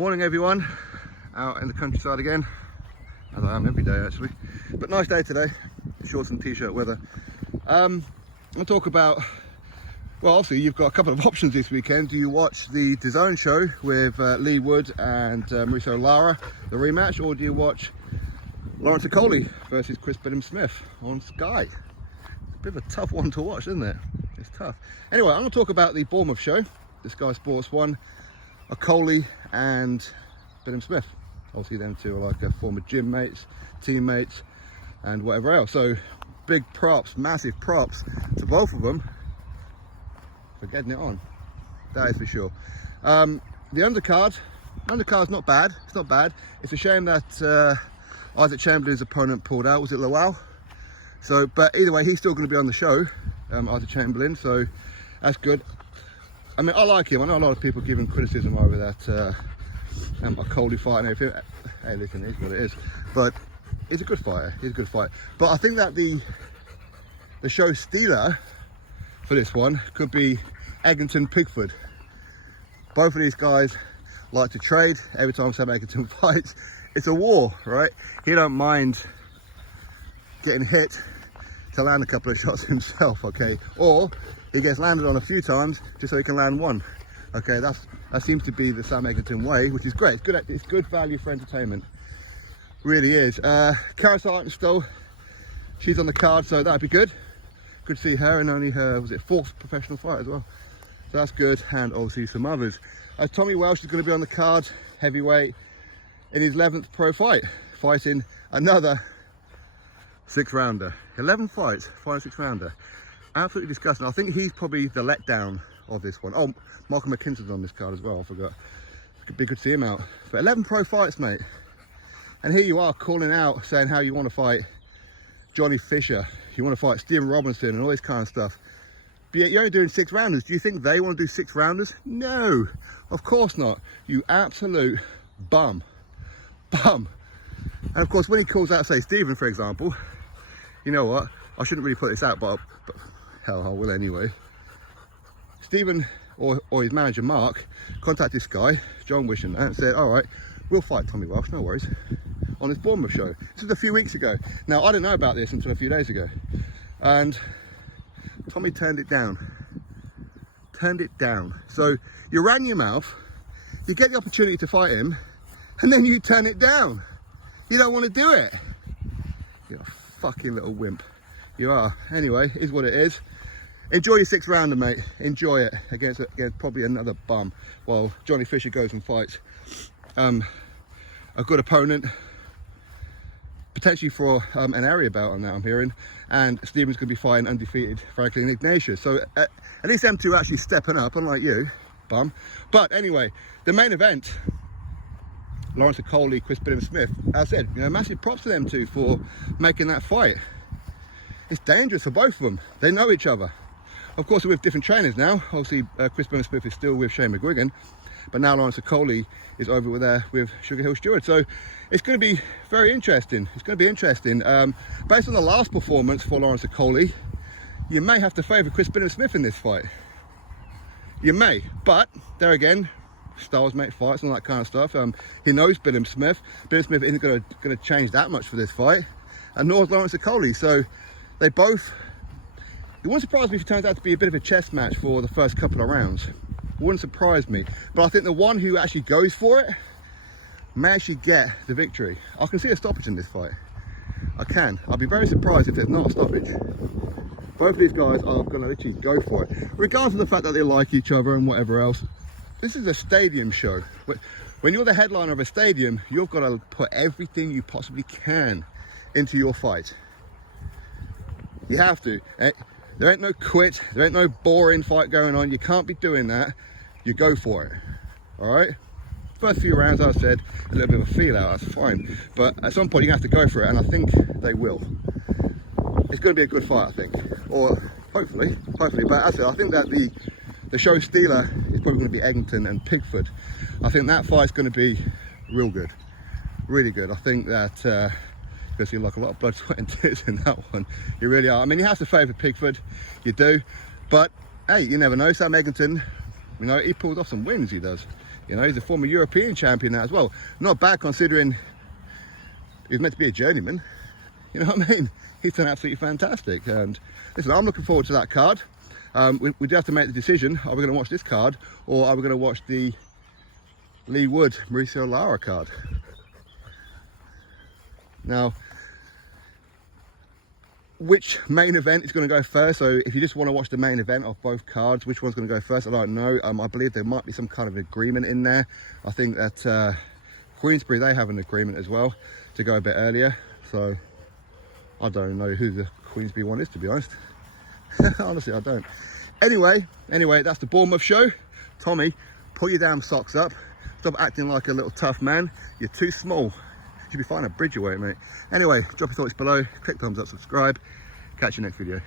Morning everyone, out in the countryside again, as I am every day actually, but nice day today, shorts and t-shirt weather. I'll talk about, well obviously you've got a couple of options this weekend. Do you watch the DAZN show with Lee Wood and Mauricio Lara, the rematch, or do you watch Lawrence Okolie versus Billam-Smith on Sky? It's a bit of a tough one to watch, isn't it? It's tough. Anyway, I'm going to talk about the Bournemouth show, the Sky Sports one. Okolie and Billam-Smith. Obviously them two are like former gym mates, teammates and whatever else. So big props, massive props to both of them for getting it on. That is for sure. The undercard's not bad. It's not bad. It's a shame that Isaac Chamberlain's opponent pulled out. Was it Lowell? So, but either way, he's still going to be on the show, Isaac Chamberlain. So that's good. I mean, I like him. I know a lot of people giving criticism over that Okolie fight and everything. Hey, listen, it is what it is. But he's a good fighter. He's a good fighter. But I think that the show stealer for this one could be Eggington Pigford. Both of these guys like to trade. Every time Sam Eggington fights, it's a war, right? He don't mind getting hit to land a couple of shots himself, okay? Or he gets landed on a few times just so he can land one. Okay, that seems to be the Sam Eggington way, which is great. It's good value for entertainment. Really is. Karis Artenstall, she's on the card, so that'd be good. Good to see her, and only her, was it 4th professional fight as well. So that's good, and obviously some others. Tommy Welsh is going to be on the card, heavyweight, in his 11th pro fight, fighting another 6-rounder. 11 fights, fighting a 6-rounder. Absolutely disgusting. I think he's probably the letdown of this one. Oh, Malcolm McKinson's on this card as well, I forgot. It'd be good to see him out. But 11 pro fights, mate. And here you are calling out, saying how you want to fight Johnny Fisher, you want to fight Stephen Robinson and all this kind of stuff. But yet you're only doing 6-rounders. Do you think they want to do 6-rounders? No, of course not. You absolute bum. Bum. And of course, when he calls out, say, Stephen, for example, you know what? I shouldn't really put this out, but hell, I will anyway. Stephen or his manager Mark contacted Sky, John Wish and said, all right, we'll fight Tommy Welsh, no worries, on his Bournemouth show. This was a few weeks ago. Now, I didn't know about this until a few days ago. And Tommy turned it down. Turned it down. So you ran your mouth, you get the opportunity to fight him, and then you turn it down. You don't want to do it. You're a fucking little wimp. You are. Anyway, is what it is. Enjoy your 6-rounder, mate. Enjoy it against probably another bum, while Johnny Fisher goes and fights a good opponent, potentially for an area bout on that, I'm hearing. And Stephen's going to be fighting undefeated Franklin Ignatius. So at least them two are actually stepping up, unlike you, bum. But anyway, the main event, Lawrence Okolie, Billam-Smith, as I said, you know, massive props to them two for making that fight. It's dangerous for both of them. They know each other. Of course, we're with different trainers now. Obviously, Billam-Smith is still with Shane McGuigan, but now Lawrence Okolie is over there with Sugar Hill Stewart. So it's going to be very interesting. It's going to be interesting. Based on the last performance for Lawrence Okolie, you may have to favour Billam-Smith in this fight. You may, but there again, styles make fights and all that kind of stuff. He knows Billam-Smith. Billam-Smith isn't going to change that much for this fight, and nor is Lawrence Okolie. So they both, it wouldn't surprise me if it turns out to be a bit of a chess match for the first couple of rounds. It wouldn't surprise me. But I think the one who actually goes for it may actually get the victory. I can see a stoppage in this fight. I can. I'll be very surprised if there's not a stoppage. Both of these guys are going to actually go for it. Regardless of the fact that they like each other and whatever else, this is a stadium show. When you're the headliner of a stadium, you've got to put everything you possibly can into your fight. You have to. There ain't no quit, there ain't no boring fight going on. You can't be doing that. You go for it. All right? First few rounds, as I said, a little bit of a feel out, that's fine. But at some point, you have to go for it, and I think they will. It's going to be a good fight, I think. Or hopefully. But as I said, I think that the show stealer is probably going to be Eggington and Pigford. I think that fight's going to be real good. Really good. I think that you're going to see like a lot of blood, sweat and tears in that one. You really are. I mean, you have to favour Pigford, you do, but hey, you never know. Sam Eggington, you know, he pulls off some wins, he does. You know, he's a former European champion now as well. Not bad considering he's meant to be a journeyman. You know what I mean? He's done absolutely fantastic. And listen, I'm looking forward to that card. We do have to make the decision, are we going to watch this card or are we going to watch the Lee Wood Mauricio Lara card? Now, which main event is going to go first? So if you just want to watch the main event of both cards, which one's going to go first? I don't know. I believe there might be some kind of agreement in there. I think that Queensbury, they have an agreement as well to go a bit earlier. So I don't know who the Queensbury one is, to be honest. Honestly, I don't. Anyway, that's the Bournemouth show. Tommy, pull your damn socks up. Stop acting like a little tough man. You're too small. You should be fine a bridge away, mate. Anyway, drop your thoughts below. Click thumbs up, subscribe. Catch you next video.